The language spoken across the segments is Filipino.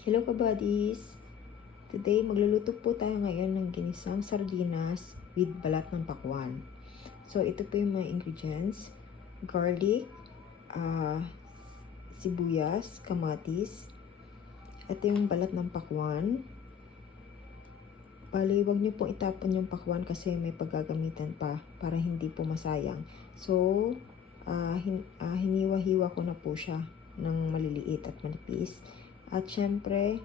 Hello kabadis! Today, magluluto po tayo ngayon ng ginisang sardinas with balat ng pakwan. So, ito po yung mga ingredients. Garlic, sibuyas, kamatis. Ito yung balat ng pakwan. Bali, huwag niyo pong itapon yung pakwan kasi may paggagamitan pa para hindi po masayang. So, hiniwa-hiwa ko na po siya ng maliliit at manipis. At syempre,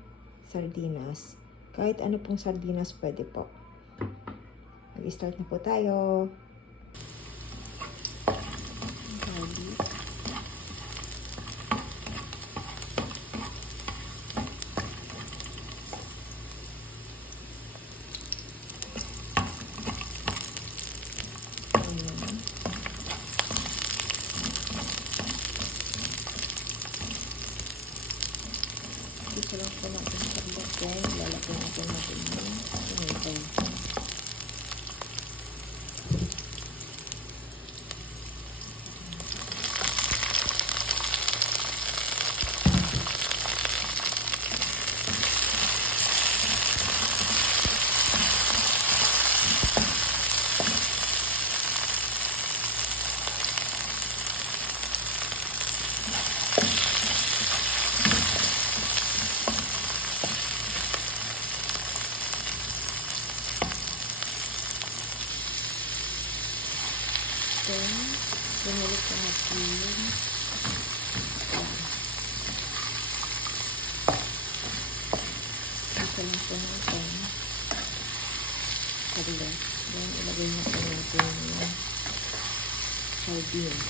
sardinas. Kahit ano pong sardinas pwede po. Mag-start na po tayo. Garlic. Ito lang po natin sa lagyan. Lalagyan natin yung tomato. Then, bumalik ko natin ito lang po natin karlet. Then, ilagay natin yung sardine.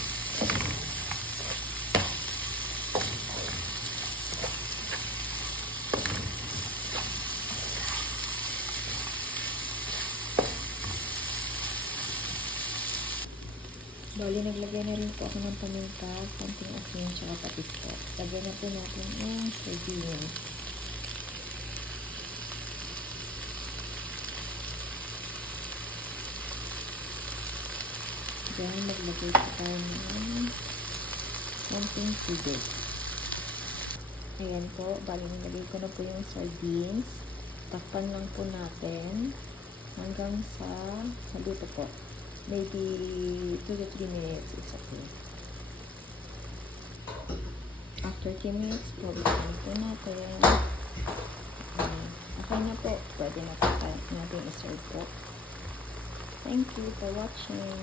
Bali, naglagay na rin po ako ng paminta, konting asin, tsaka patis po. Lagyan na po natin yung sardine. Then, maglagay po tayo ng konting tubig. Ayan po, bali, nilagay ko na po yung sardines. Takpan lang po natin hanggang sa maluto po. Maybe 2 to 3 minutes, it's okay. After 3 minutes, pabuksan po natin. Okay na po. Pwede na po natin i-serve po. Thank you for watching.